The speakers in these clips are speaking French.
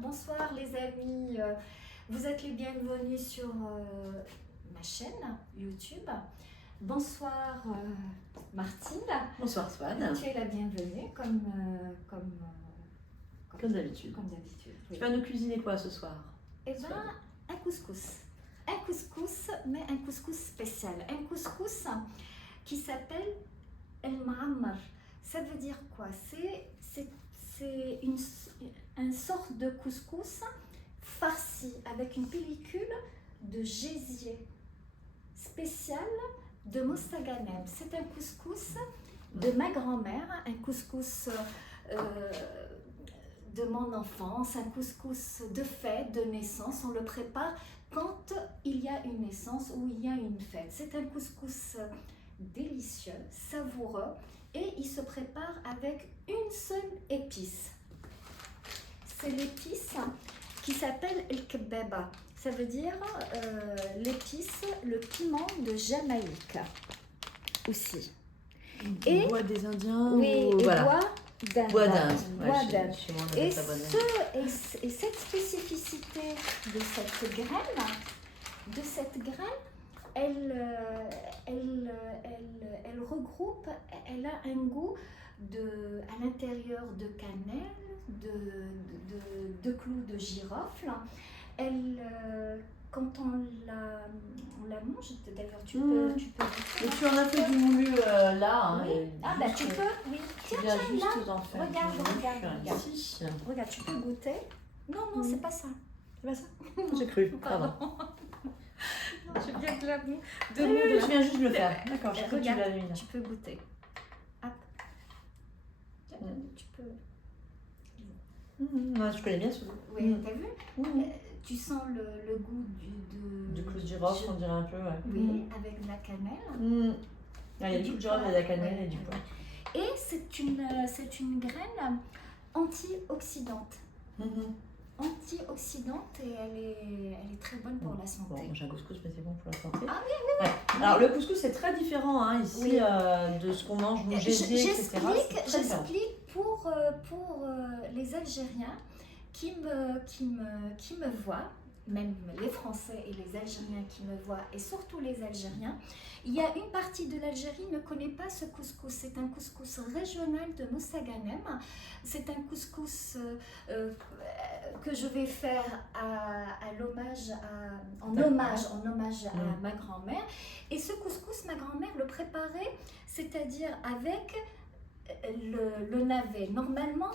bonsoir les amis. Vous êtes les bienvenus sur ma chaîne YouTube. Bonsoir Martine. Bonsoir Swan. Tu es la bienvenue comme d'habitude. Oui. Tu vas nous cuisiner quoi ce soir? Eh bien, un couscous. Un couscous, mais un couscous spécial. Un couscous qui s'appelle El Ma'ammar. Ça veut dire quoi? C'est une sorte de couscous farci avec une pellicule de gésier spécial de Mostaganem. C'est un couscous de ma grand-mère, un couscous de mon enfance, un couscous de fête, de naissance. On le prépare quand il y a une naissance ou il y a une fête. C'est un couscous délicieux, savoureux, et il se prépare avec une seule épice. C'est l'épice qui s'appelle el kebaba. Ça veut dire l'épice, le piment de Jamaïque aussi. Et bois des Indiens. Oui, ou... voilà. Bois d'Inde. Et cette spécificité de cette graine, elle regroupe, elle a un goût à l'intérieur de cannelle, de clous de girofle. Quand on la mange, d'ailleurs tu peux mais tu en as fait du moulu là. Oui. Hein, tu peux, oui. Tiens, juste en faire. Regarde. Ici. Regarde, tu peux goûter. Non, c'est pas ça. C'est pas ça? J'ai cru. Pardon. Je viens de la boue. Tu viens juste de le faire. D'accord, je crois que tu l'as mis là. Tu peux goûter. Hop. Tu peux. Je connais bien ce goût. Oui, t'as vu? Tu sens le goût du clou de girofle, on dirait un peu. Ouais. Oui, avec de la cannelle. Il y a du clou de girofle, il y a de la cannelle et du poivre. Et c'est une graine antioxydante. Antioxydante, et elle est très bonne pour la santé. Bon, j'ai un couscous, mais c'est bon pour la santé. Ah oui. Alors le couscous c'est très différent hein, ici de ce qu'on mange, nous gésier, etc. J'explique pour les Algériens qui me voient, même les Français et les Algériens qui me voient, et surtout les Algériens. Il y a une partie de l'Algérie qui ne connaît pas ce couscous. C'est un couscous régional de Mostaganem. C'est un couscous que je vais faire en hommage à ma grand-mère. Et ce couscous, ma grand-mère le préparait, c'est-à-dire avec le navet. Normalement,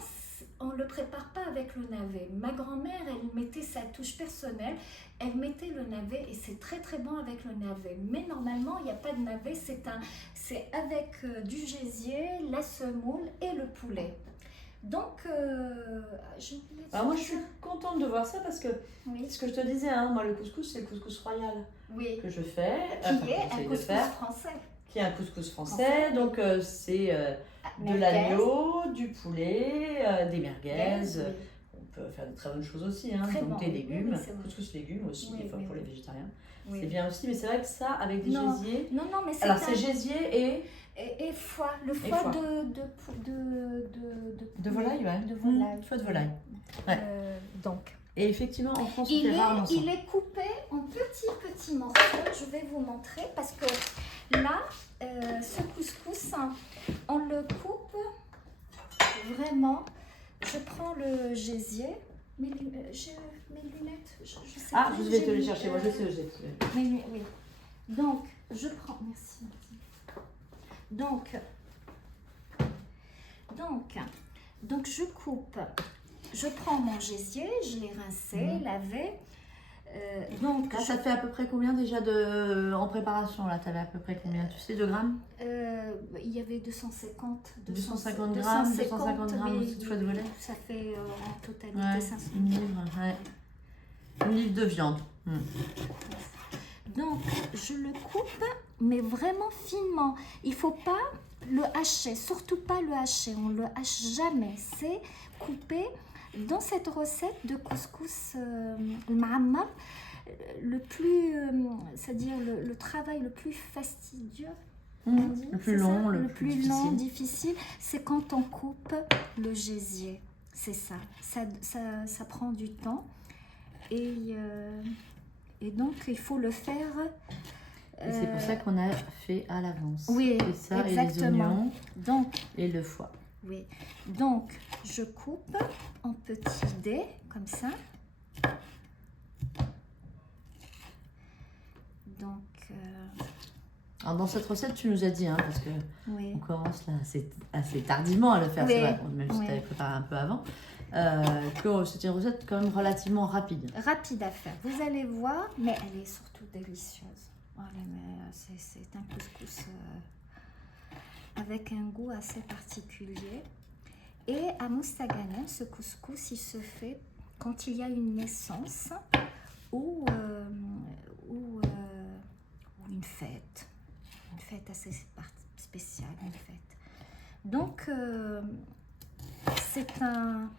on ne le prépare pas avec le navet. Ma grand-mère, elle mettait sa touche personnelle, elle mettait le navet et c'est très très bon avec le navet. Mais normalement, il n'y a pas de navet, c'est avec du gésier, la semoule et le poulet. Donc, moi je suis contente de voir ça parce que ce que je te disais, hein, moi le couscous, c'est le couscous royal que je fais. Qui est un couscous français. Qui est un couscous français, donc c'est de l'agneau, du poulet, des merguez. On peut faire de très bonnes choses aussi, hein, donc des légumes, couscous légumes aussi, des fois pour les végétariens. C'est bien aussi, mais c'est vrai que ça, avec des gésiers. Non, mais c'est. Alors c'est gésier et foie, le foie de volaille, ouais. De volaille. Foie de volaille. Ouais. Donc. Et effectivement, en France, on fait rarement ça. Il est coupé en petits morceaux. Je vais vous montrer parce que là, ce couscous, on le coupe vraiment. Je prends le gésier. Mes lunettes, je sais pas. Je vais te les chercher. Moi, je sais où j'ai. Oui. Donc, je prends. Merci. Donc, je coupe. Je prends mon gésier, je l'ai rincé, lavé. Donc, ça fait à peu près combien déjà en préparation là? Tu avais à peu près combien? Tu sais, de grammes? Il y 250 grammes aussi de foie de volaille. Ça fait en totalité 500 grammes. Une livre de viande. Donc, je le coupe, mais vraiment finement. Il ne faut pas le hacher, surtout pas le hacher. On ne le hache jamais. C'est coupé. Dans cette recette de couscous ma'ammar, c'est-à-dire le travail le plus fastidieux, le plus long, difficile, c'est quand on coupe le gésier. C'est ça. Ça prend du temps. Et donc, il faut le faire... Et c'est pour ça qu'on a fait à l'avance. Oui, et ça, exactement. Et les oignons donc, et le foie. Oui. Donc, je coupe en petits dés, comme ça. Donc... Alors, dans cette recette, tu nous as dit, hein, parce que oui. on commence là assez tardivement à le faire, oui. c'est vrai, même si tu avais préparé un peu avant, que c'était une recette quand même relativement rapide. Rapide à faire. Vous allez voir, mais elle est surtout délicieuse. Voilà, mais c'est un couscous avec un goût assez particulier. Et à Mostaganem, ce couscous, il se fait quand il y a une naissance ou une fête assez spéciale, une fête. Donc, c'est un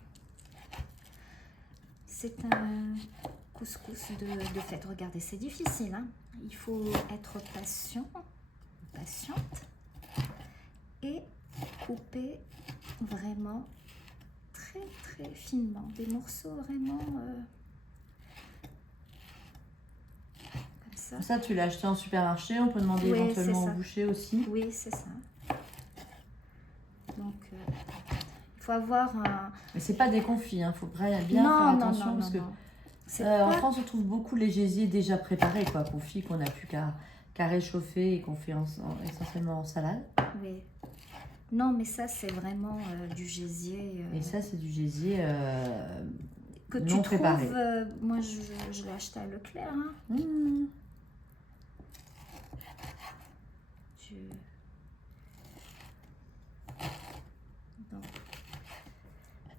couscous de fête. Regardez, c'est difficile, hein. Il faut être patiente et couper vraiment très très finement, des morceaux vraiment comme ça. Ça, tu l'as acheté en supermarché, on peut demander éventuellement au boucher aussi. Oui, c'est ça. Donc, il faut avoir un... Mais c'est pas déconfit, il faut bien faire attention parce que en France, on trouve beaucoup les gésiers déjà préparés, quoi, confits qu'on n'a plus qu'à réchauffer et qu'on fait essentiellement en salade. Oui. Non, mais ça, c'est vraiment du gésier. Et ça, c'est du gésier que non tu préparé. Trouves, moi, je l'ai acheté à Leclerc. Hein. Mmh.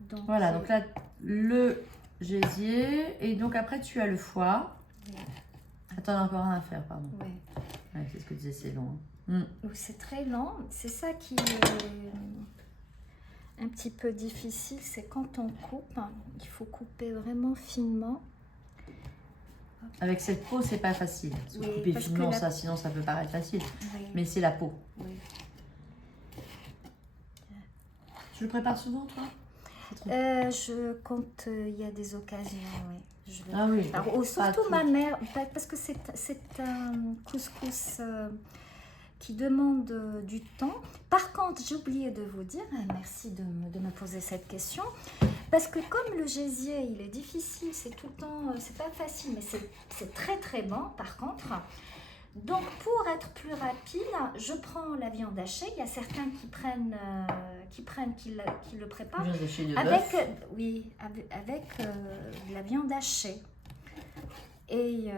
Donc, voilà, donc là, le gésier. Et donc après, tu as le foie. Oui. Attends, encore un à faire, pardon. Oui. Ouais, c'est ce que tu disais, c'est long. Hein. C'est très lent. C'est ça qui est un petit peu difficile. C'est quand on coupe, il faut couper vraiment finement. Avec cette peau, c'est pas facile. Oui, couper finement, ça, sinon ça peut paraître facile. Oui. Mais c'est la peau. Oui. Tu le prépares souvent, toi? Quand il y a des occasions, oui. Ah oui. Alors, surtout ma mère, parce que c'est un couscous qui demande du temps. Par contre, j'ai oublié de vous dire, merci de me poser cette question, parce que comme le gésier, il est difficile, c'est tout le temps, c'est pas facile, mais c'est très très bon par contre. Donc, pour être plus rapide, je prends la viande hachée. Il y a certains qui le préparent avec de la viande hachée. Et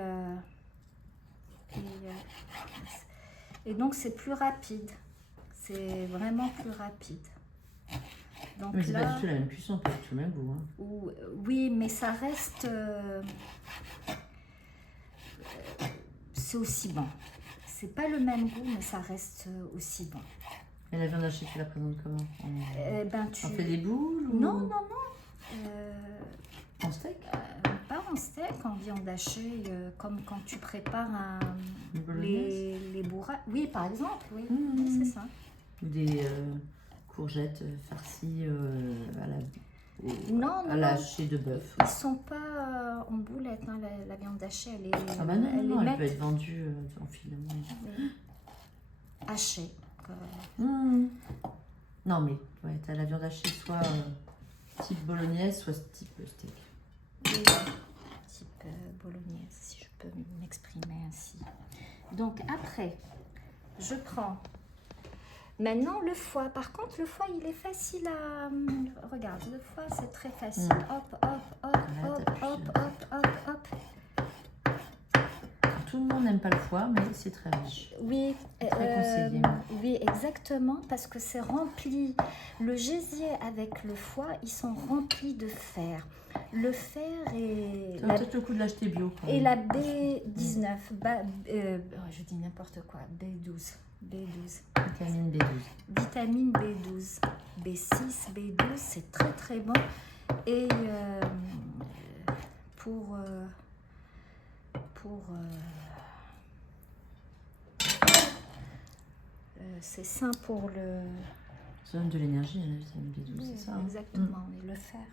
donc, c'est plus rapide. C'est vraiment plus rapide. Donc, mais c'est pas du tout la même cuisson, pas du tout le même goût. Hein. Oui, mais ça reste... c'est aussi bon. C'est pas le même goût, mais ça reste aussi bon. Et la viande hachée, tu la présentes comment? On fait des boules ou... Non. En steak? Pas en steak, en viande hachée, comme quand tu prépares les bourrats. Oui, par exemple, oui, c'est ça. Des courgettes farcies à la hachée de bœuf. Ils sont pas en boulettes, hein, la viande hachée, elle est... Ah bah non, elle peut être vendue en filaments. Oui. Hachée. Non mais, ouais, t'as la viande hachée soit type bolognaise, soit type steak. Oui, type bolognaise, si je peux m'exprimer ainsi. Donc après, je prends... Maintenant, le foie. Par contre, le foie, il est facile à... Regarde, le foie, c'est très facile. Hop. Tout le monde n'aime pas le foie, mais c'est très riche. Oui, très conseillé. Oui, exactement, parce que c'est rempli. Le gésier avec le foie, ils sont remplis de fer. Le fer et... Ça va peut-être le coup de l'acheter bio. Et la B19, je dis n'importe quoi, B12. Vitamine B12. Vitamine B12. B6, B12, c'est très très bon. Et c'est sain pour le Ça donne de l'énergie, la vitamine B12, oui, c'est ça. Exactement, et le fer.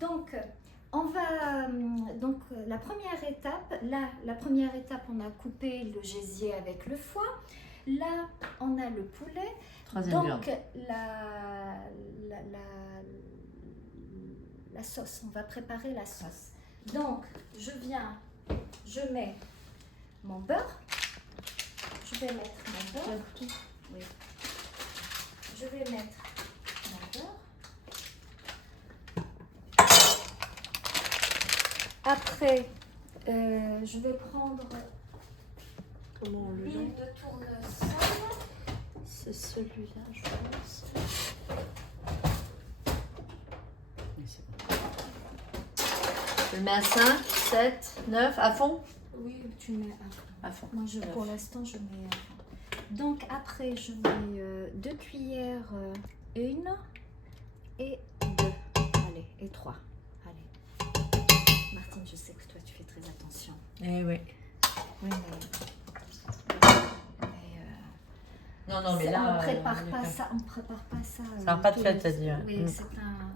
Donc, on va. Donc, la première étape, là, on a coupé le gésier avec le foie. Là, on a le poulet. Troisième viande. Donc, la sauce, on va préparer la sauce. Donc, je mets mon beurre. Je vais mettre mon beurre. Oui. Je vais mettre mon beurre. Après, je vais prendre l'huile de tournesol. C'est celui-là, je pense. Je le mets à 5, 7, 9, à fond? Oui, tu mets à fond. Moi, pour l'instant, je mets à fond. Donc, après, je mets 2 cuillères, 1 et 2. Allez, et 3. Allez. Martine, je sais que toi, tu fais très attention. Eh oui. Oui, non, mais là, on prépare pas ça. On prépare pas ça. Ça n'a pas de fête, t'as dit. Oui, c'est un.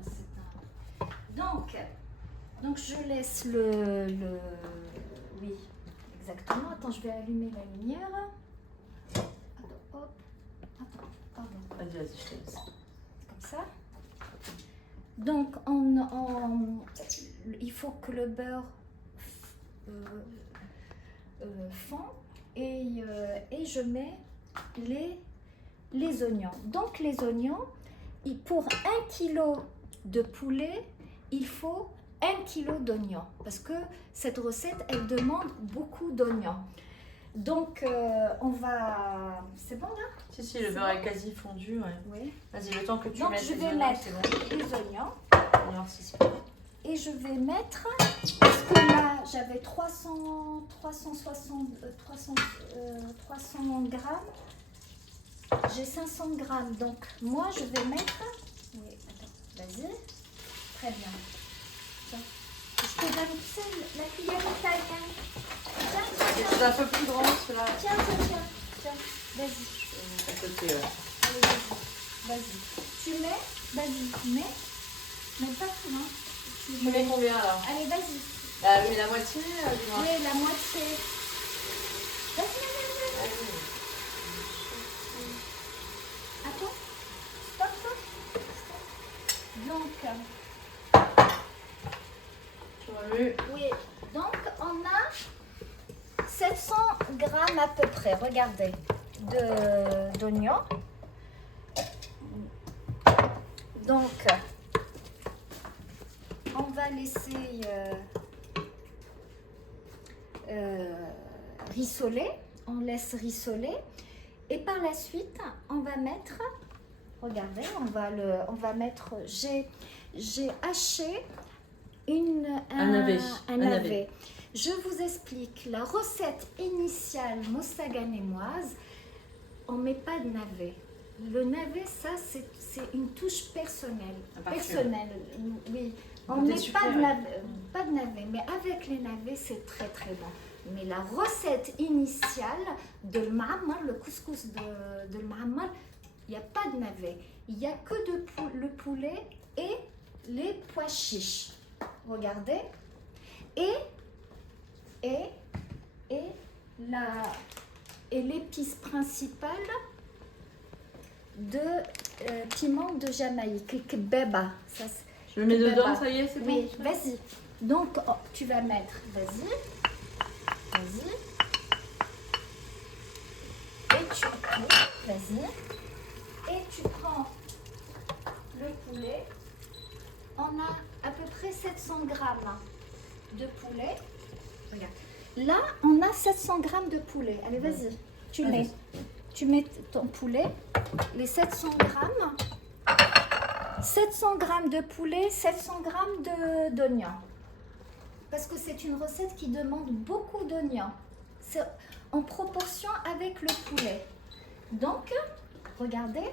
Donc, je laisse le. Oui, exactement. Attends, je vais allumer la lumière. Attends, hop. Attends, pardon. Vas-y, je te laisse. Comme ça. Donc, il faut que le beurre fond et je mets les oignons. Donc, les oignons, pour 1 kg de poulet, il faut 1 kg d'oignons parce que cette recette, elle demande beaucoup d'oignons. Donc, on va... C'est bon là? Si, le beurre est quasi fondu. Ouais. Oui. Vas-y, le temps que tu Donc, mettes je vais les mettre oignons, les oignons. Alors, c'est Et je vais mettre, parce que là, j'avais 300 grammes. J'ai 500 grammes. Donc, moi, je vais mettre... Oui, attends, vas-y. Très bien. Tiens. Je te donne, tu sais, la cuillère italienne. Tiens. C'est un peu plus grand, cela. Tiens. Vas-y. À côté, ouais. Allez, vas-y. Tu mets, mais pas tout, hein. Tu mets combien, alors? Allez, vas-y. Oui, la moitié, dis-moi. Oui, la moitié. Vas-y. Attends. Stop. Donc, Tu m'as vu? oui. Donc, on a 700 grammes à peu près, regardez, d'oignons. Donc, on va laisser rissoler. On laisse rissoler. Et par la suite, on va mettre, regardez, on va mettre, j'ai haché un navet. Je vous explique, la recette initiale mostaganémoise, on ne met pas de navet. Le navet, ça, c'est une touche personnelle. Oui. On ne met pas de navet, mais avec les navets, c'est très très bon. Mais la recette initiale de le couscous de l'ma'ammar, il n'y a pas de navet. Il n'y a que le poulet et les pois chiches. Regardez. Et l'épice principale de piment de Jamaïque, le kebaba. Je le mets dedans, ça y est, c'est bon? Oui, vas-y. Donc, tu vas mettre, vas-y. Et tu prends, vas-y. Et tu prends le poulet. On a à peu près 700 grammes de poulet. Regarde. Là, on a 700 grammes de poulet. Allez, vas-y. Tu mets ton poulet, les 700 grammes. 700 grammes de poulet, 700 grammes d'oignons. Parce que c'est une recette qui demande beaucoup d'oignons. C'est en proportion avec le poulet. Donc, regardez,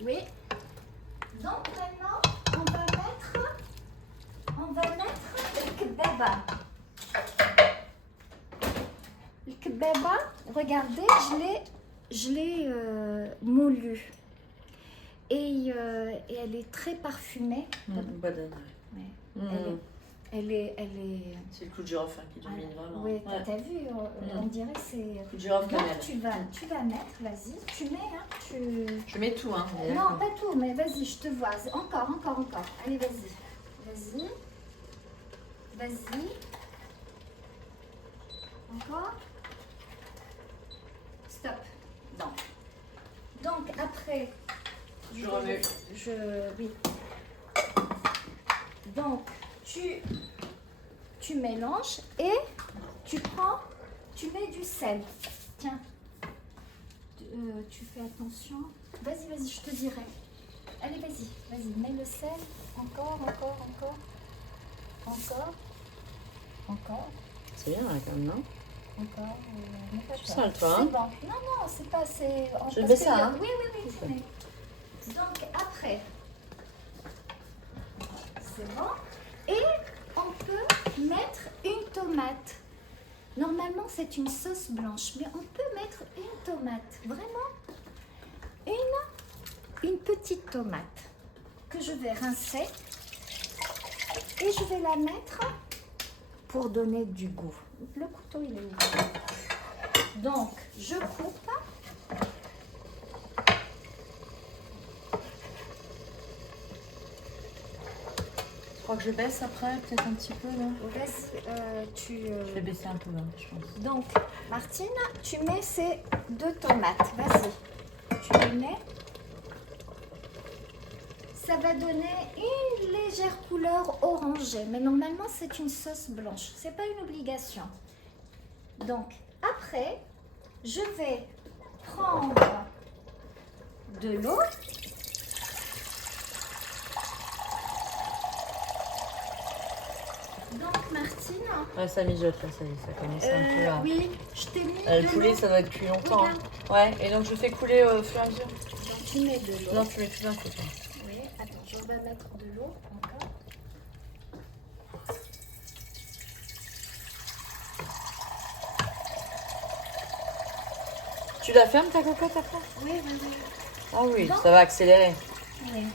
oui. Donc maintenant, on va mettre Le kebaba, regardez, je l'ai moulu. Et elle est très parfumée. Badane. Ouais. Elle est... C'est le clou de girofle qui domine vraiment. Oui, t'as vu, on dirait que c'est... Clou de girofle Donc cannelle. tu vas mettre, vas-y, tu mets, Je mets tout, hein. Non, pas tout, mais vas-y, je te vois. Encore. Allez, vas-y. Encore. Stop. Donc après... Je remets. Oui. Donc, tu mélanges et tu mets du sel. Tiens, tu fais attention. Vas-y, je te dirai. Allez, vas-y, mets le sel. Encore. C'est bien, là, quand même, non? Encore. Tu sens, toi, hein? C'est bon. Non, c'est pas assez... Je mets ça, hein? Oui, tu mets. Donc, après, c'est bon. Et on peut mettre une tomate. Normalement, c'est une sauce blanche, mais on peut mettre une tomate. Vraiment, une petite tomate que je vais rincer. Et je vais la mettre pour donner du goût. Le couteau, il est où? Donc, je coupe. Je crois que je baisse après, peut-être un petit peu là. Je vais baisser un peu, hein, je pense. Donc, Martine, tu mets ces 2 tomates. Vas-y. Tu les mets. Ça va donner une légère couleur orangée. Mais normalement, c'est une sauce blanche. C'est pas une obligation. Donc, après, je vais prendre de l'eau. Donc, Martine... Ouais, ça mijote là, ça y est, ça commence un peu là. Oui, je t'ai mis Le poulet, ça doit être cuit longtemps. Hein. Ouais, et donc je fais couler au fur et à mesure. Donc, tu mets de l'eau. Non, tu mets tout d'un coup. Oui, attends, je vais mettre de l'eau encore. Tu la fermes ta cocotte après? Oui. Ah oui, donc, ça va accélérer. Oui.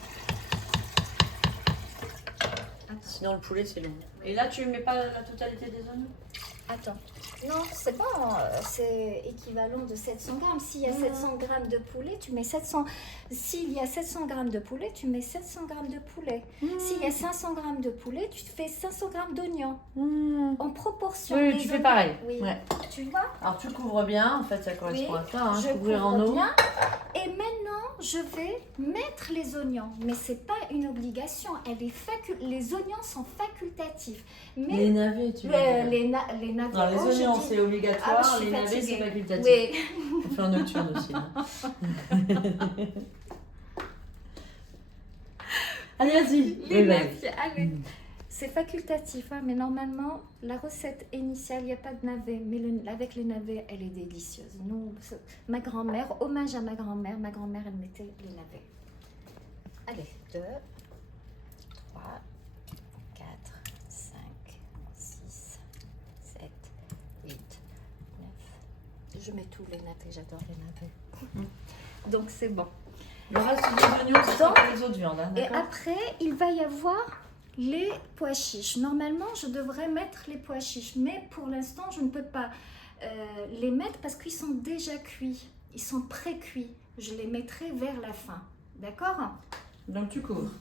Sinon, le poulet, c'est long. Et là, tu mets pas la totalité des oignons? Attends. Non, c'est bon, c'est équivalent de 700 grammes. S'il y a 700 grammes de poulet, tu mets 700. S'il y a 700 grammes de poulet, tu mets 700 grammes de poulet. S'il y a 500 grammes de poulet, tu fais 500 grammes d'oignons. En proportion. Oui, tu fais pareil. Oui. Ouais. Tu vois? Alors, tu couvres bien. En fait, ça correspond à ça. Hein, je couvrir en couvre eau. bien. Et maintenant, je vais mettre les oignons. Mais ce n'est pas une obligation. Les oignons sont facultatifs. Mais les navets, tu veux dire. Les navets. Non, les oignons, c'est obligatoire. Les navets, c'est facultatif. Oui. On fait en nocturne aussi. Hein. Allez, vas-y. Allez. C'est facultatif, hein, mais normalement, la recette initiale, il n'y a pas de navet. Mais avec les navets, elle est délicieuse. Nous, ma grand-mère, hommage à ma grand-mère, elle mettait les navets. Allez, 2, 3, 4, 5, 6, 7, 8, 9. Je mets tous les navets, j'adore les navets. Donc, c'est bon. Le reste des oignons, c'est pas les autres viandes. Hein, et après, il va y avoir les pois chiches. Normalement, je devrais mettre les pois chiches, mais pour l'instant, je ne peux pas les mettre parce qu'ils sont déjà cuits. Ils sont pré-cuits. Je les mettrai vers la fin. D'accord? Donc, tu couvres.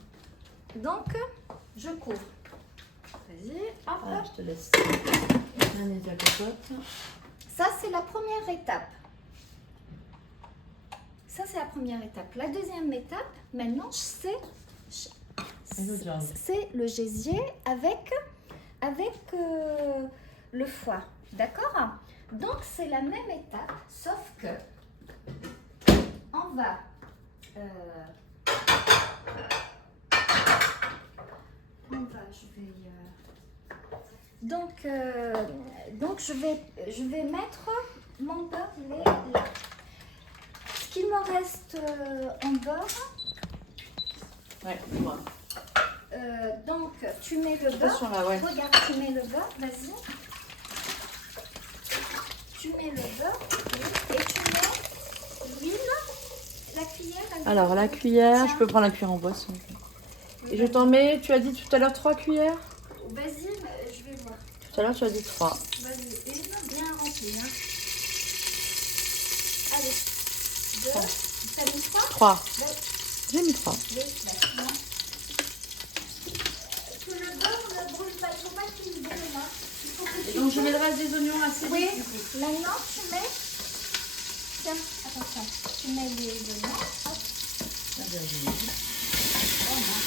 Donc, je couvre. Vas-y, hop. Ah, je te laisse. Allez, ta cocotte. Ça, c'est la première étape. Ça, c'est la première étape. La deuxième étape, maintenant, c'est le gésier avec le foie. D'accord? Donc, c'est la même étape, sauf que on va donc je vais mettre mon beurre, il est là. Ce qu'il me reste en beurre. Ouais, dis-moi. Donc, tu mets le beurre. Attention là, ouais. Regarde, tu mets le beurre, vas-y. Tu mets le beurre et tu mets l'huile, la cuillère. Alors, la cuillère, je peux prendre la cuillère en bois. Et je t'en mets, tu as dit tout à l'heure 3 cuillères? Vas-y, je vais voir. Tout à l'heure, tu as dit 3. Vas-y, une bien remplie. Hein. Allez, 2, t'as mis 3? 3. J'ai mis 3. Oui, d'accord. Que le beurre ne brûle pas, il ne faut pas qu'il brûle. Hein. Il faut que Et tu donc je fasses- mets le reste des oignons assez Oui, vite du coup. maintenant tu mets. Tiens, attention, tu mets les oignons. Hop. Ah, bien, j'ai mis. Oh non.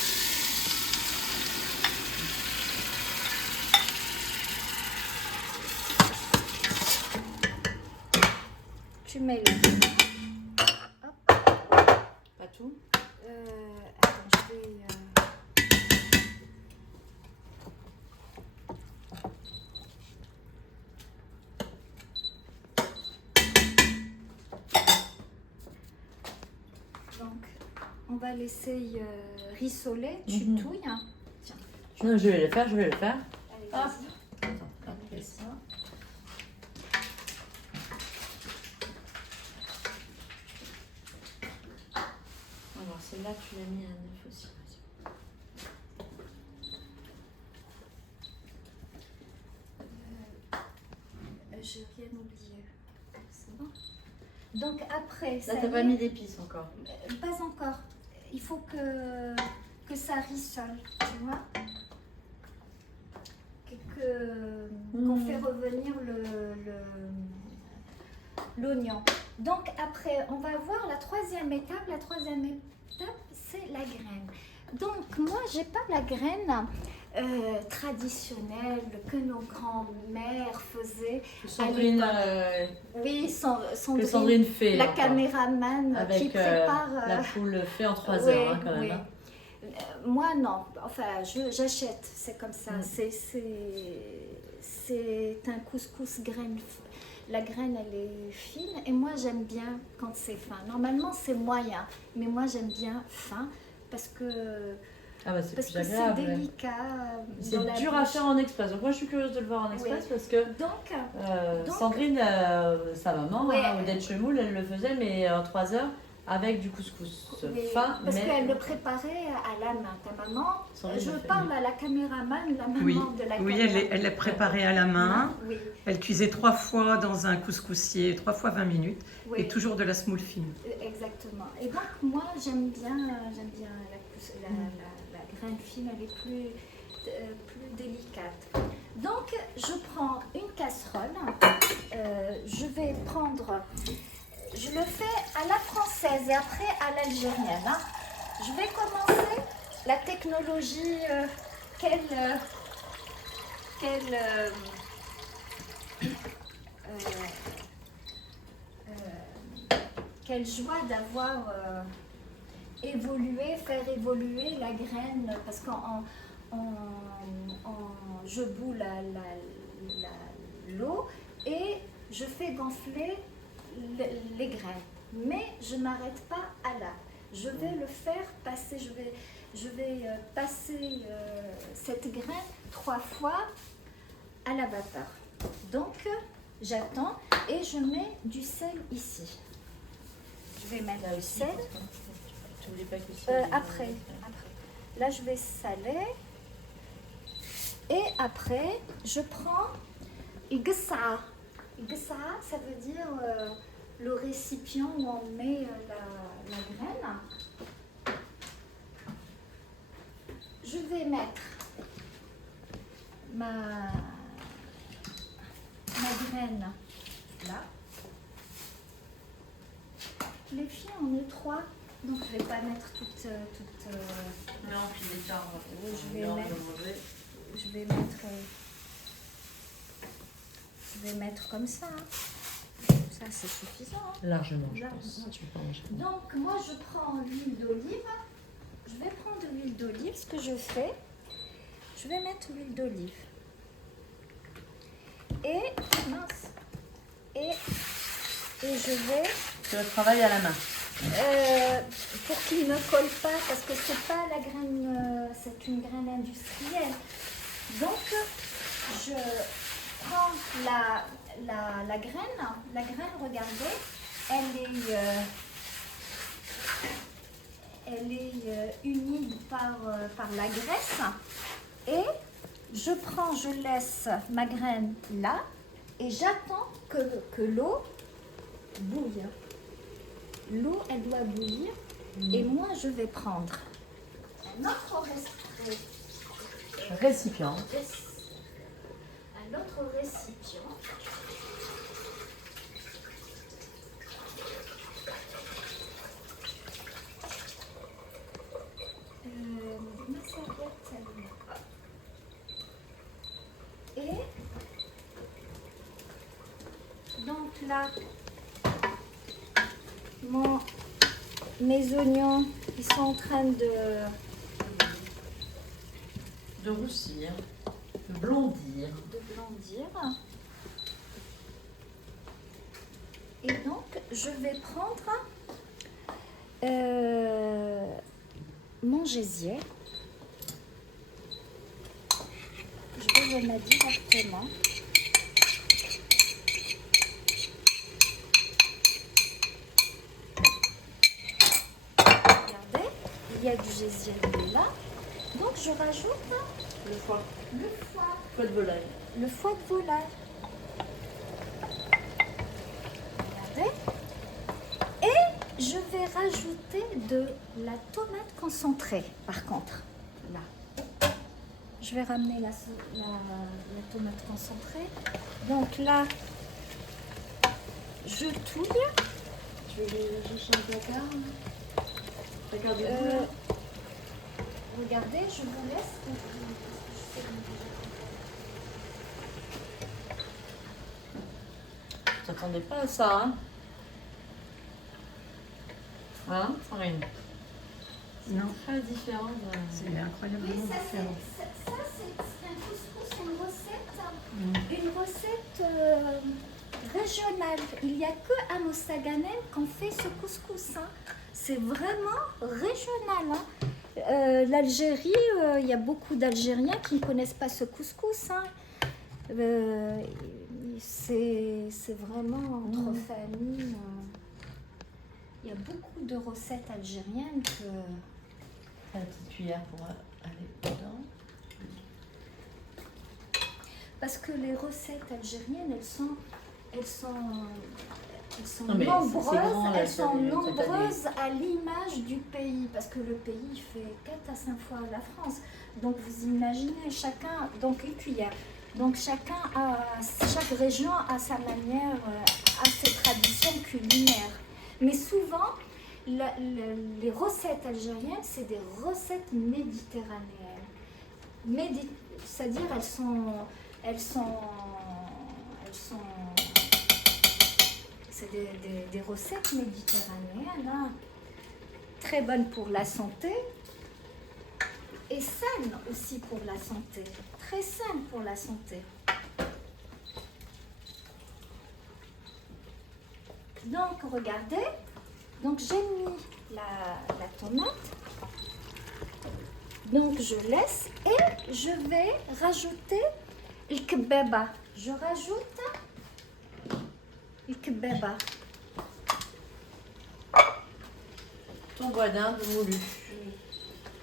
Tu mets le. Hop. Pas tout. Attends, je vais. Donc, on va laisser rissoler. Tu Mhm. touilles. Hein. Tiens, Non, je vais le faire, je vais le faire. allez, Hop. vas-y. Attends, hop, On fait ça. Alors, celle-là, tu l'as mis à 9 aussi. J'ai rien oublié. C'est bon. Donc après, Là, ça t'as y pas est. mis d'épices encore. Pas encore. Il faut que ça rissole, tu vois. Qu'on fait revenir l'oignon. Donc après, on va voir la troisième étape. La troisième étape, c'est la graine. Donc moi, j'ai pas la graine traditionnelle que nos grands-mères faisaient. Sandrine, Oui, que Sandrine, Sandrine fait. la enfin, caméraman avec qui prépare. la poule fait en 3 oui, heures hein, quand même. oui. Hein. Moi, non. Enfin, j'achète. C'est comme ça. Mm. C'est un couscous graine. La graine, elle est fine. Et moi, j'aime bien quand c'est fin. Normalement, c'est moyen. Mais moi, j'aime bien fin. Parce que Ah bah c'est parce plus que c'est agréable. ouais. délicat. C'est dans la dur à bouche. faire en express. Donc moi je suis curieuse de le voir en express Oui. parce que Donc, Sandrine, sa maman, Ouais. Odette Chemoul, elle le faisait mais en 3 heures avec du couscous oui, fin. parce mais qu'elle le préparait à la main. Ta maman, Sandrine je le fait, parle à la caméraman, la maman Oui, de la oui, caméraman. elle est préparée à la main. Oui, Elle cuisait 3 fois dans un couscoussier, 3 fois 20 minutes, oui. et toujours de la semoule fine. Exactement. Et donc moi j'aime bien la graine fine, elle est plus délicate. Donc je prends une casserole, je vais prendre, je le fais à la française et après à l'algérienne. Hein. Je vais commencer la technologie, quelle joie d'avoir faire évoluer la graine, parce que je boule l'eau et je fais gonfler les graines. Mais je n'arrête pas à là. Je vais le faire passer, je vais passer cette graine 3 fois à la vapeur. Donc, j'attends et je mets du sel ici. Je vais mettre là du aussi. sel. Tu voulais pas que le Après. Là, je vais saler. Et après, je prends igsa. Igsa, ça veut dire le récipient où on met la graine. Je vais mettre ma graine là. Les filles, on est 3, donc je vais pas mettre toute Non, puis les tard, je vais mettre comme ça. Hein. Ça, c'est suffisant. Hein. largement, je Largement. pense. Tu peux manger. Donc, moi, je prends l'huile d'olive. Je vais prendre l'huile d'olive. Ce que je fais, je vais mettre l'huile d'olive. Et je vais... Tu le travailles à la main. pour qu'il ne colle pas, parce que c'est pas la graine, c'est une graine industrielle. Donc, je prends la graine. La graine, regardez, elle est humide par la graisse. Et je laisse ma graine là et j'attends que l'eau bouille. L'eau, elle doit bouillir et moi, je vais prendre un autre récipient. Un autre récipient. Ma serviette, et donc là, mes oignons, ils sont en train de roussir, de blondir. Et donc, je vais prendre mon gésier. Je vais le mettre directement. Regardez, il y a du gésier là. Donc, je rajoute Le foie. le foie. Foie de volaille. Le foie de volaille. Regardez. Et je vais rajouter de la tomate concentrée, par contre. Là. Je vais ramener la tomate concentrée. Donc là, je touille. Tu veux que je change la carte? Regardez-vous là. Regardez, je vous laisse. Je t'attendais pas à ça, hein? Hein, Sandrine? Non, Très différent. c'est incroyablement Oui, ça différent. c'est un couscous, une recette régionale. Il n'y a que à Mostaganem qu'on fait ce couscous. Hein. C'est vraiment régional. Hein. L'Algérie, il y a beaucoup d'Algériens qui ne connaissent pas ce couscous. Hein. C'est vraiment entre familles. Il y a beaucoup de recettes algériennes que... La petite cuillère pour aller dedans. Parce que les recettes algériennes, elles sont Non, mais nombreuses, c'est grand, là, elles sont cette année. nombreuses à l'image du pays, parce que le pays fait 4 à 5 fois la France. Donc vous imaginez, chacun, donc une cuillère. Donc chaque région a sa manière, a ses traditions culinaires. Mais souvent, les recettes algériennes, c'est des recettes méditerranéennes. C'est-à-dire, c'est des recettes méditerranéennes, hein, très bonnes pour la santé et saines aussi pour la santé, très saines pour la santé. Donc, regardez, donc j'ai mis la tomate, donc je laisse et je vais rajouter le kebaba. Je rajoute le kebaba. Ton bois d'Inde moulu.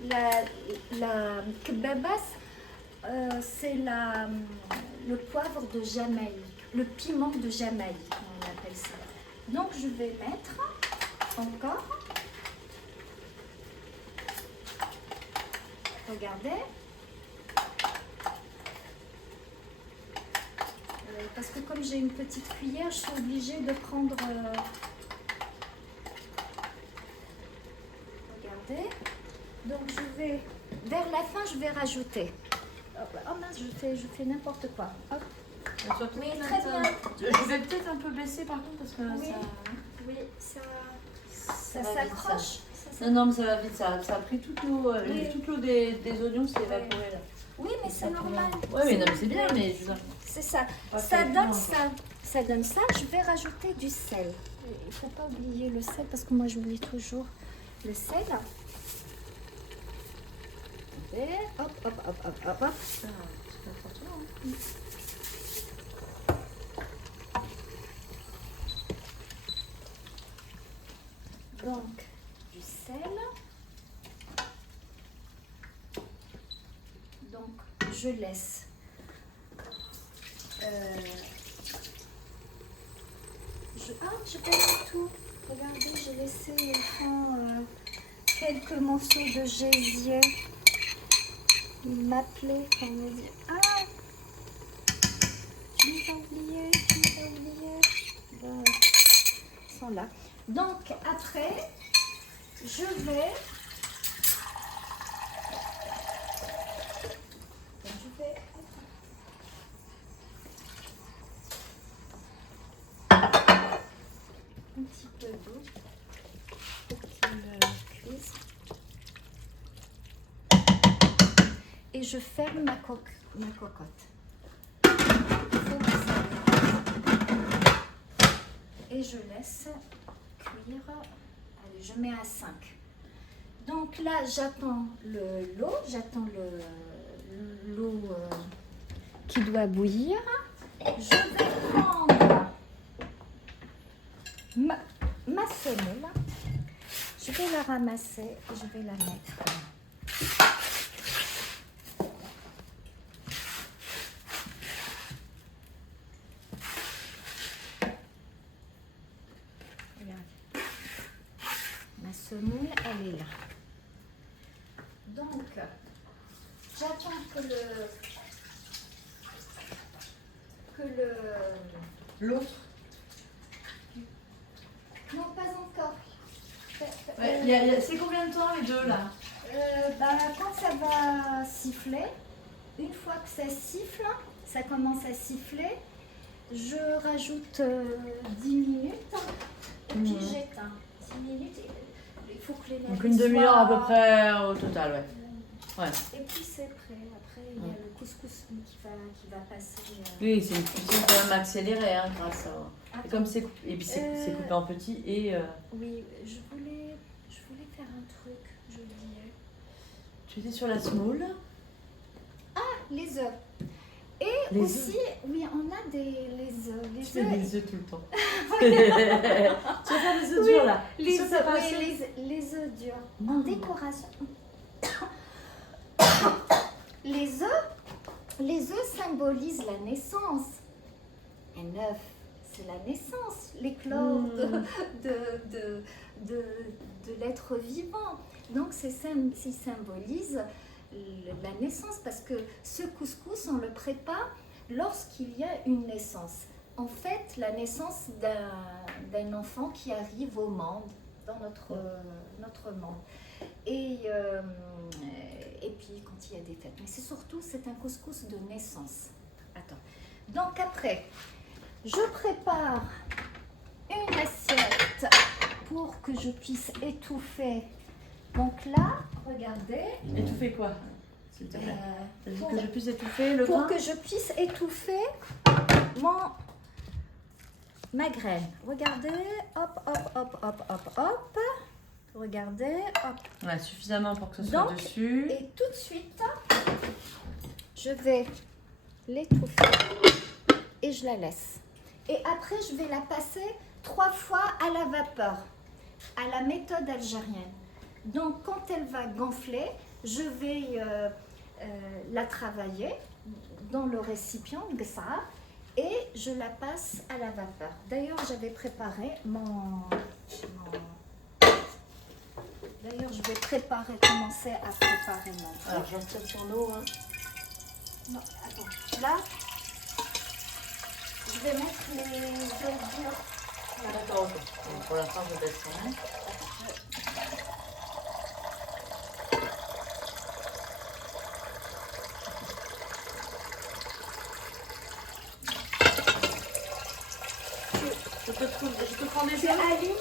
La kebaba, c'est le poivre de Jamaïque, le piment de Jamaïque, on appelle ça. Donc je vais mettre encore, regardez, parce que comme j'ai une petite cuillère, je suis obligée de prendre, regardez, donc je vais, vers la fin je vais rajouter, oh mince, je fais n'importe quoi, hop. Oui, très bien. Je vais peut-être un peu baisser par contre parce que Oui. ça... Oui, ça va vite, s'accroche. Non, mais ça va vite, ça a pris toute l'eau des oignons, c'est évaporé là. Oui, mais c'est normal. Oui, mais non, mais c'est bien, mais je veux dire, C'est ça. pas Ça tellement. donne ça. Ça donne ça. Je vais rajouter du sel. il faut pas oublier le sel parce que moi j'oublie toujours le sel. Et hop, hop, hop, hop, hop, hop. C'est pas forcément, hein. Donc, du sel. Donc, je laisse j'ai pas mis tout. Regardez, j'ai laissé au fond quelques morceaux de gésier. Il m'appelait quand il me dit ah, tu m'as oublié, Bon, ils sont là. Donc après, je vais un petit peu d'eau pour qu'il cuise. Et je ferme ma cocotte. Et je laisse cuire. Allez, je mets à 5. Donc là, j'attends l'eau, l'eau qui doit bouillir. Je vais prendre ma semoule. Je vais la ramasser et je vais la mettre. Ma semoule, elle est là. Donc, j'attends que l'autre. Non, pas encore. C'est combien de temps les deux là? Quand ça va siffler, une fois que ça siffle, ça commence à siffler, je rajoute 10 minutes et puis j'éteins. 10 minutes, il faut que les lavis Donc une demi-heure à peu près au total, ouais. Et puis c'est prêt. Après, il y a le couscous qui va passer. Oui, c'est une cuisson quand même accélérée grâce à... Et comme c'est coupé, et puis c'est coupé en petits et... Oui, je voulais faire un truc, je oubliais. Tu étais sur la semoule. Ah, les œufs. Et les aussi, œufs. Oui, on a les œufs. Tu fais des œufs tout le temps. Tu vas faire des œufs durs là. Les œufs durs. En décoration. Les œufs symbolisent la naissance. Un œuf, c'est la naissance, l'éclore de l'être vivant. Donc, ça symbolise la naissance parce que ce couscous, on le prépare lorsqu'il y a une naissance. En fait, la naissance d'un enfant qui arrive au monde, dans notre monde. Et puis, quand il y a des fêtes. Mais c'est un couscous de naissance. Attends. Donc après, je prépare une assiette pour que je puisse étouffer. Donc là, regardez. Étouffer quoi, s'il te plaît? Pour que je puisse étouffer le Pour grain? que je puisse étouffer ma graine. Regardez, hop, hop, hop, hop, hop, hop. Regardez, hop. Ouais, suffisamment pour que ce soit dessus. Et tout de suite, je vais l'étouffer et je la laisse. Et après, je vais la passer 3 fois à la vapeur, à la méthode algérienne. Donc, quand elle va gonfler, je vais la travailler dans le récipient, ça, et je la passe à la vapeur. D'ailleurs, j'avais préparé D'ailleurs, je vais commencer à préparer mon truc. Alors, j'en tire sur l'eau. Non, attends. Là, je vais mettre les œufs durs. D'accord, ok. Donc, pour l'instant, je baisse quand même. Je peux prendre des Tu œufs? allumes,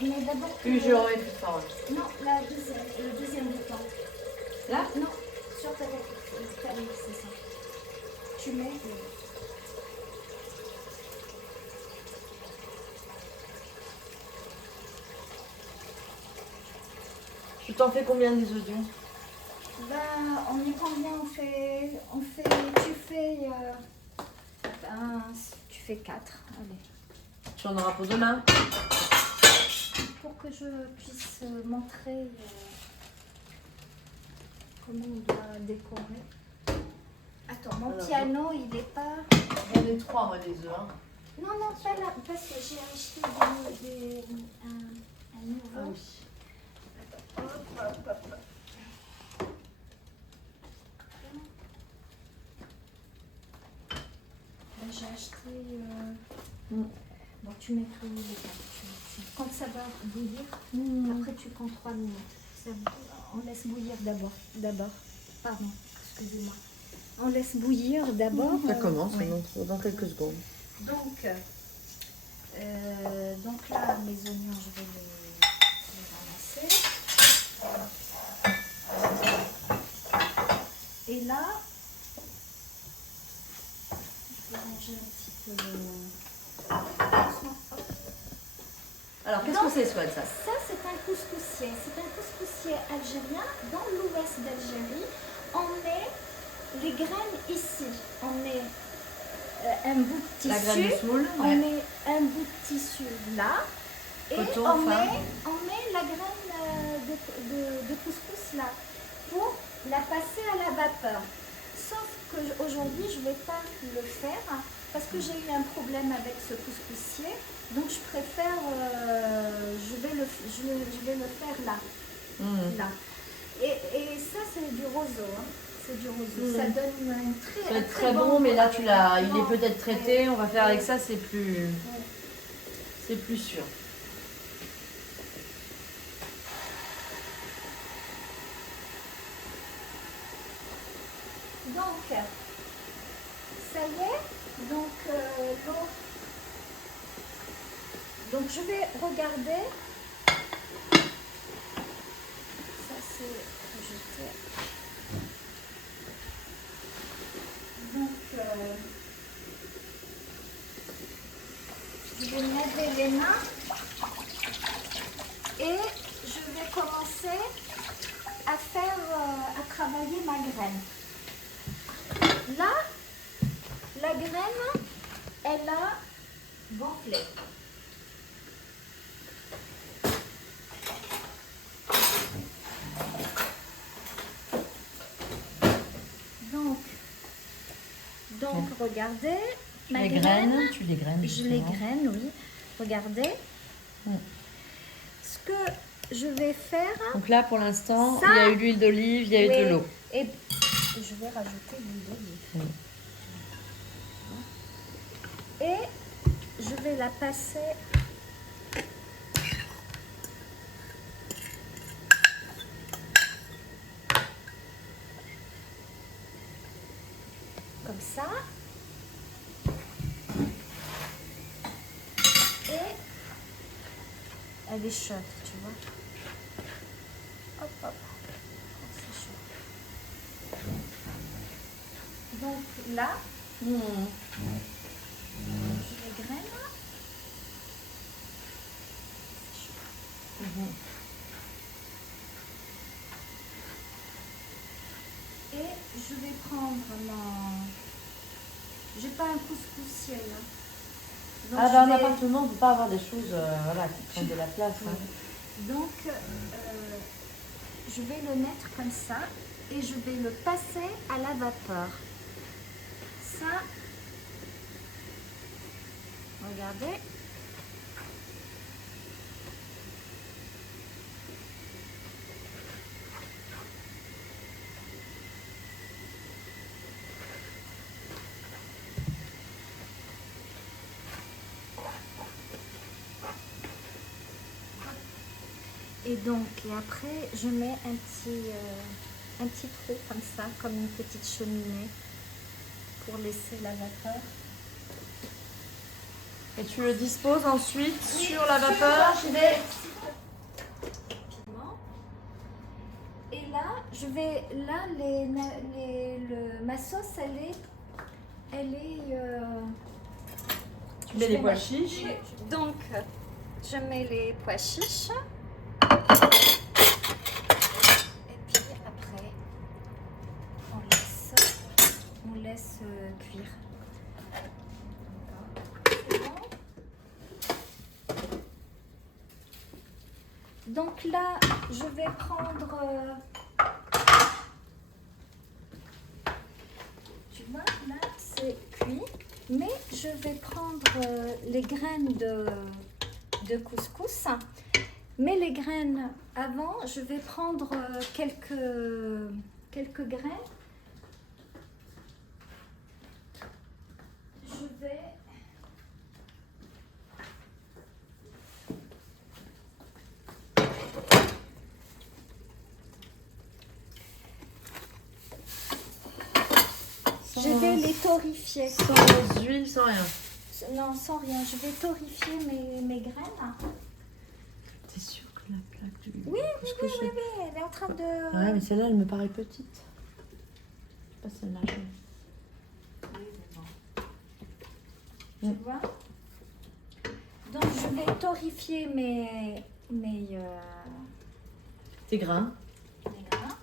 mais d'abord... Oui, je remets plus fort. Non, le deuxième bouton. Là? Non, sur ta tête. Oui, c'est ça. Tu mets... t'en fais combien des oignons? Ben, on est combien tu fais 4. Allez. Tu en auras pour demain. Pour que je puisse montrer comment on doit décorer. Attends, mon piano, il n'est pas... J'en ai 3 moi des œufs. Hein. Non, pas là, parce que j'ai acheté un nouveau. Ah oui. Hop. Ben, j'ai acheté... Bon, tu mets tout les temps. Quand ça va bouillir, après tu prends 3 minutes. On laisse bouillir d'abord. Pardon, excusez-moi. On laisse bouillir d'abord. Ça commence ouais. dans quelques secondes. Donc là, mes oignons, je vais les ramasser. Et là, je vais ranger un petit peu Alors, qu'est-ce que c'est, Swan, ça? Ça, c'est un couscoussier. C'est un couscoussier algérien. Dans l'ouest d'Algérie, on met les graines ici. On met un bout de tissu. La graine de semoule. On met un bout de tissu là. Et Coton, on met la graine de couscous là pour la passer à la vapeur. Sauf qu'aujourd'hui, je ne vais pas le faire parce que j'ai eu un problème avec ce couscoussier. Donc, je préfère, je vais le faire là. Là. Et ça, c'est du roseau. Hein. C'est du roseau. Ça donne un ça va être très bon, mais là, il est peut-être traité. On va faire avec ça, c'est plus sûr. Donc, ça y est. Donc, l'eau. Donc, je vais regarder. Ça, c'est rejeté. Donc, je vais laver les mains et je vais commencer à travailler ma graine. Là, la graine, elle a gonflé. Donc, regardez, ma graine, tu les graines. je les graine, oui. Regardez. Ce que je vais faire... Donc là, pour l'instant, il y a eu l'huile d'olive, il y a eu de l'eau. Et je vais rajouter l'huile d'olive. Et je vais la passer... comme ça. Et elle est chaude, tu vois. Hop, hop. C'est chaud. Donc là, je les graine. Et je vais prendre mon... J'ai pas un couscoussier là. Donc, en appartement, on ne peut pas avoir des choses qui prennent de la place. Hein. Donc, je vais le mettre comme ça et je vais le passer à la vapeur. Ça, regardez. Et donc, et après, je mets un petit trou comme ça, comme une petite cheminée, pour laisser la vapeur. Et tu le disposes ensuite sur la vapeur. Et là, je vais, là, ma sauce, elle est. Tu mets les pois chiches. Donc, je mets les pois chiches. se cuire. C'est bon. Donc là, je vais prendre... tu vois, là, c'est cuit. Mais je vais prendre les graines de couscous. Mais les graines, avant, je vais prendre quelques graines. Je vais... Je vais les torréfier. Sans huile, sans rien. Non, sans rien. Je vais torréfier mes graines. T'es sûre que la plaque du... Oui, elle est en train de... Ouais, mais celle-là, elle me paraît petite. Je sais pas si elle marche. Tu vois? Donc, je vais torréfier mes Tes grains. grains.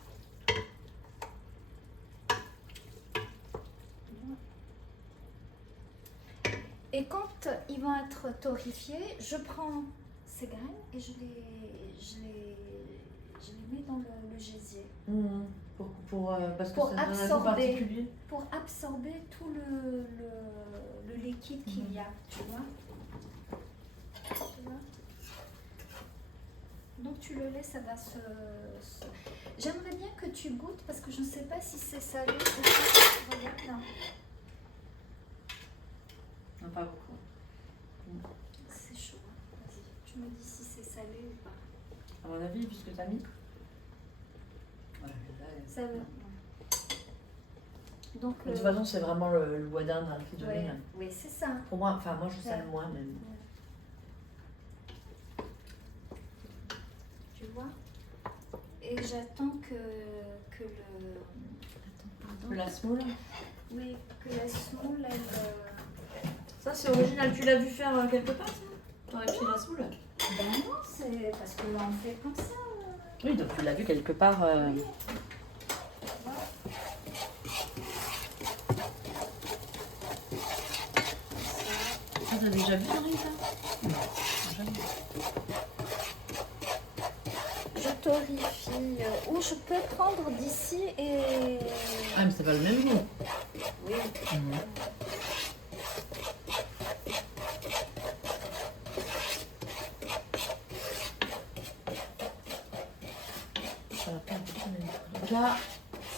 Et quand ils vont être torréfiés, je prends ces graines et je les mets dans le gésier. Parce que Pour ça donne un goût absorber. particulier. Pour absorber tout le liquide qu'il y a, tu vois. Donc tu le laisses, ça va se... J'aimerais bien que tu goûtes parce que je ne sais pas si c'est salé. Regarde là. Non, pas beaucoup. C'est chaud. Vas-y, tu me dis si c'est salé ou pas. À mon avis, puisque t'as mis. Ouais, Ça va. Donc, de toute façon, c'est vraiment le bois d'Inde qui domine. Oui, c'est ça. Pour moi, enfin, moi je sale moins même. Tu vois? Et j'attends que le... Attends, pardon. Que la semoule. Oui, que la semoule, elle... Ça, c'est original. Tu l'as vu faire quelque part, ça? T'aurais pris la semoule? Ben non, c'est parce qu'on fait comme ça. Oui, donc tu l'as vu quelque part. Oui. Ça, t'as déjà vu, Marie, ça? Non, jamais. Je torréfie. Ou je peux prendre d'ici et... Ah, mais c'est pas le même goût. Oui. Là,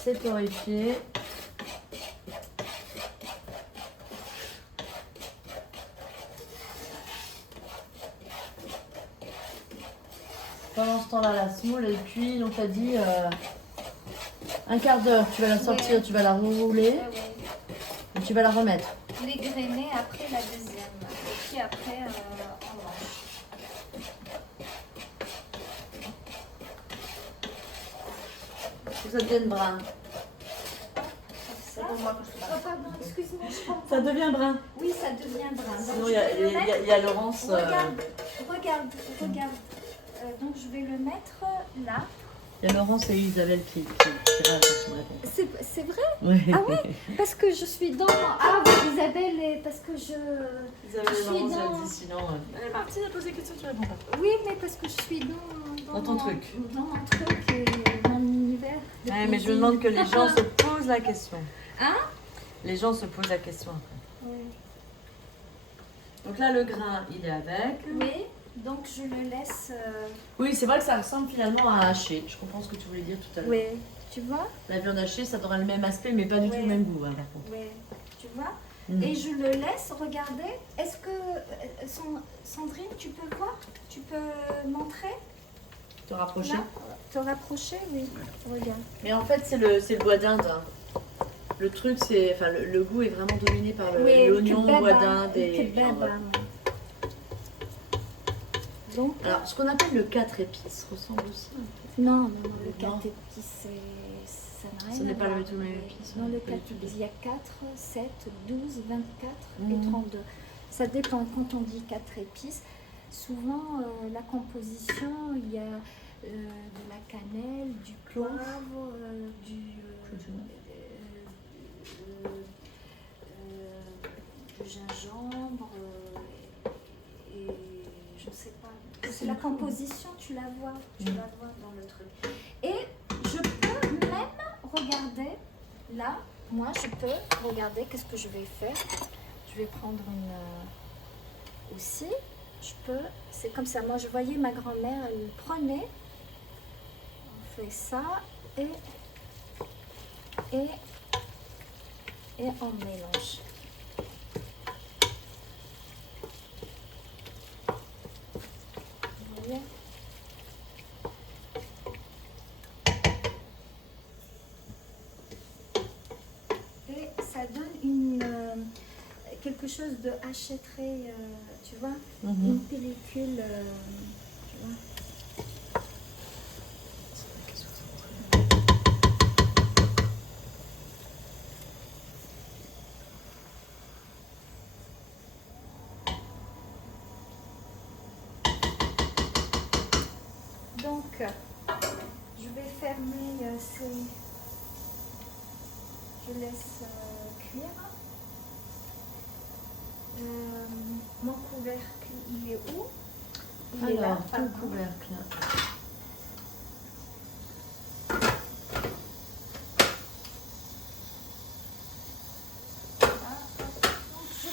c'est torréfié. Pendant ce temps-là, la semoule elle cuit. Donc, t'as dit un quart d'heure. Tu vas la sortir, Ouais. tu vas la rouler et tu vas la remettre. Les grainer après la deuxième. Et puis après, on mange. Que ça devienne brun. Ça. Oh, pardon, excuse-moi, je comprends. Ça devient brun. Oui, ça devient brun. Donc, Sinon, je vais le mettre- il y a Laurence. Regarde. Donc, je vais le mettre là. Il y a Laurence et Isabelle qui râlent quand tu me réponds. C'est vrai? Oui. Ah ouais? Parce que je suis dans... Ah oui, Isabelle, parce que je... Isabelle et suis Laurence, dans- elle dit sinon. Martine a posé des questions, tu réponds pas. Oui, mais parce que je suis dans ton mon- truc. Dans mon truc et dans mon univers. de Ouais, mais je cuisine. me demande que les gens se posent la question. Hein? Les gens se posent la question après. Oui. Donc là, le grain, il est avec. Oui, donc je le laisse... Oui, c'est vrai que ça ressemble finalement à haché. Je comprends ce que tu voulais dire tout à l'heure. Oui, tu vois? La viande hachée, ça aura le même aspect, mais pas du tout Ouais. le même goût, hein, par contre. Oui, tu vois? Mm. Et je le laisse, regardez. Est-ce que, Sandrine, tu peux voir? Tu peux montrer? Te rapprocher. Là? Te rapprocher? Oui, regarde. Mais en fait, c'est le bois d'Inde. Hein. Le truc, c'est, enfin, le goût est vraiment dominé par l'oignon, le bois d'Inde et viande. Donc, Alors, ce qu'on appelle le 4 épices ressemble aussi un peu. non, le Non. 4 épices, ça n'a rien Ce n'est à pas le voir. tout même épice, Non, ouais, le pas 4 du tout. épices, il y a 4, 7, 12, 24 et Mhm. 32. Ça dépend. Quand on dit 4 épices, souvent la composition, il y a de la cannelle, du Clove. poivre, gingembre et je sais pas. C'est la composition, tu la vois dans le truc. Et je peux même regarder, là, moi je peux regarder qu'est-ce que je vais faire. Je vais prendre une aussi. C'est comme ça. Moi je voyais ma grand-mère, elle prenait, on fait ça et on mélange. Vous voyez? Et ça donne quelque chose de haché très, tu vois, une pellicule, tu vois. Donc, je vais fermer je laisse cuire. Mon couvercle, il est où? Il est là, ton couvercle.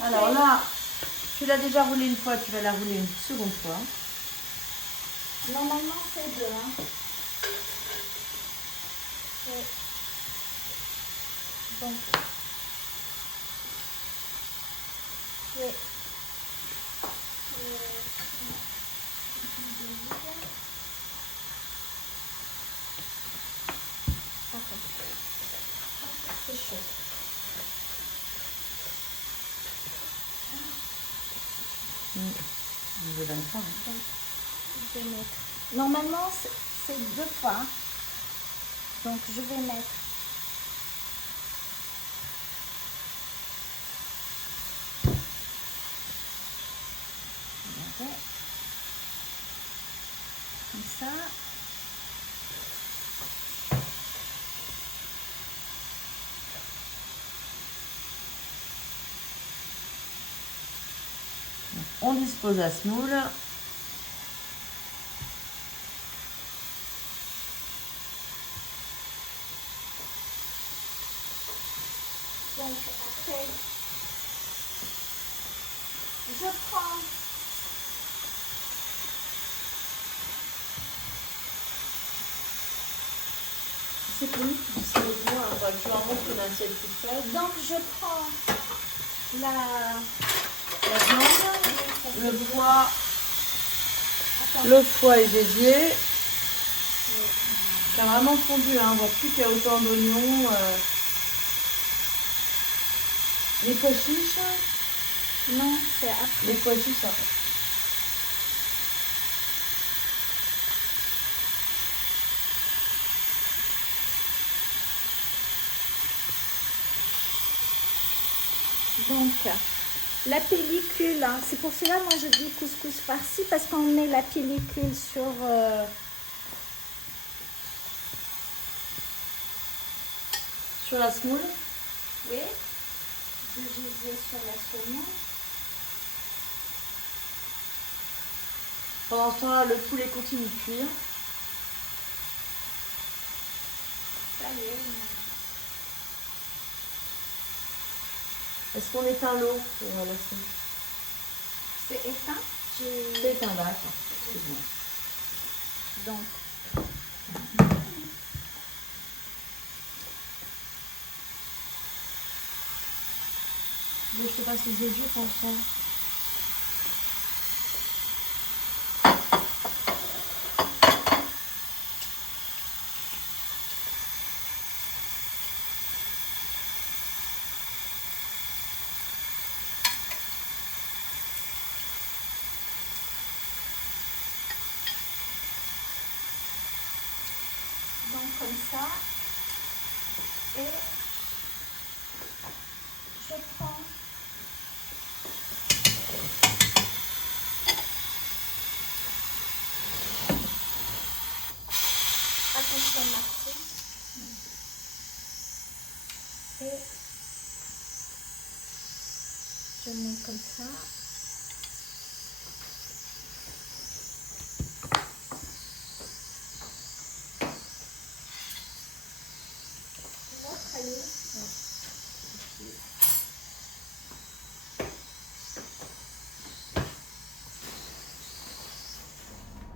Alors là, tu l'as déjà roulé une fois, tu vas la rouler une seconde fois. Normalement, c'est deux. Hein. Donc, oui. C'est chaud. Je vais mettre. Je vais mettre. Normalement, c'est deux fois. Donc, je vais mettre. Regardez. Comme ça. On dispose la semoule. Donc après, je prends C'est connu, c'est le bois, hein. Tu en montres une assiette toute faite. donc je prends la viande, le foie. Le foie est dédié. C'est vraiment fondu, hein. On voit plus qu'il y a autant d'oignons. Les pois chiches. Non, c'est après. Les pois chiches, après. Donc, la pellicule, hein, c'est pour cela moi je dis couscous farci parce qu'on met la pellicule sur la semoule. Oui, du gibier sur la semoule. Pendant ce temps-là, le poulet continue de cuire. Ça y est. Est-ce qu'on éteint l'eau pour la semoule? C'est éteint. C'est éteint, d'accord. Excuse-moi. Donc, je te passe les œufs durs pour ça. donc comme ça. Et je prends attention Martin. Et Je mets comme ça.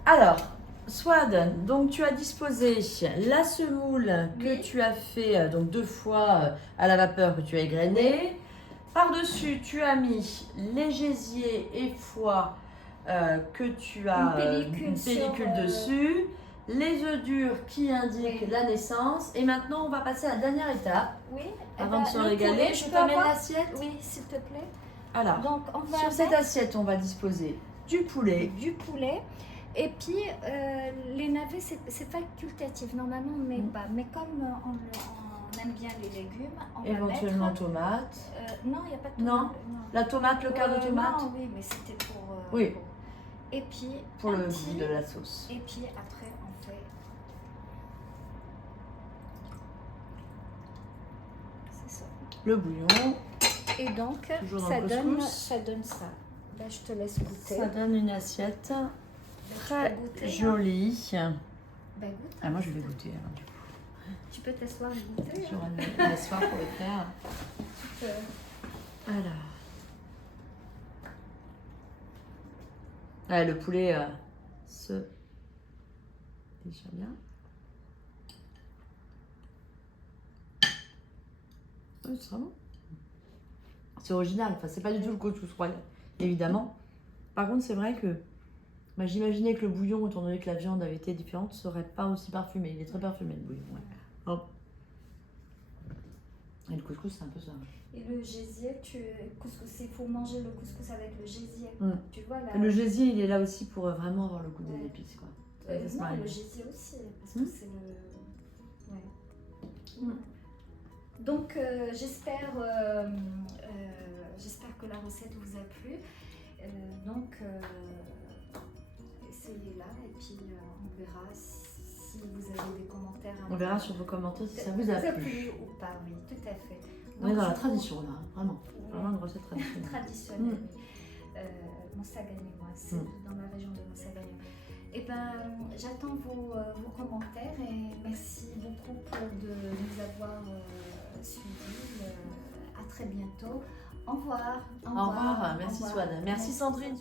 Alors, Swad, donc tu as disposé la semoule que tu as fait donc 2 fois à la vapeur que tu as égrené. Par-dessus, tu as mis les gésiers et foie que tu as une pellicule sur, dessus, les œufs durs qui indiquent la naissance. Et maintenant, on va passer à la dernière étape. Oui. Avant de se régaler, je t'amène l'assiette. Oui, s'il te plaît. Alors, donc, on va sur cette assiette, on va disposer du poulet. Et puis, les navets, c'est facultatif. Normalement, on ne met pas. Mais comme on aime bien les légumes, on éventuellement va mettre... tomate. Non, il n'y a pas de tomate. Non. La tomate, le quart de tomate. Non, oui, mais c'était pour... oui. Et puis... Pour le goût de la sauce. Et puis, après, on fait... C'est ça. Le bouillon. Et donc, ça donne ça. Là, je te laisse goûter. Ça donne une assiette très jolie. Bah, goûte. Ah, moi, je vais goûter. Alors, du coup. Tu peux t'asseoir et goûter. Je vais m'asseoir pour le faire. Tu peux. Alors. Ouais, le poulet se déchire bien. Oui, c'est vraiment. C'est original. Enfin, c'est pas du tout le couscous royal, évidemment. Par contre, c'est vrai que j'imaginais que le bouillon, étant donné que la viande avait été différente, serait pas aussi parfumé. Il est très parfumé, le bouillon. Ouais. Hop. Et le couscous, c'est un peu ça. Et le gésier, couscous, il faut manger le couscous avec le gésier. Tu vois là. Le gésier, il est là aussi pour vraiment avoir le goût des épices, quoi. Non, le gésier aussi, parce que c'est le. Ouais. Donc j'espère que la recette vous a plu. Donc essayez-la et puis on verra si vous avez des commentaires. On verra sur vos commentaires si ça vous a plu ou pas, oui, tout à fait. On est dans la tradition là, vraiment. Vraiment une recette traditionnelle. Traditionnelle. Mossagagneux, c'est dans la région de Mossagagneux. Eh ben, j'attends vos commentaires et merci beaucoup de nous avoir suivis. À très bientôt. Au revoir. Au revoir. Merci Swan. Merci Sandrine.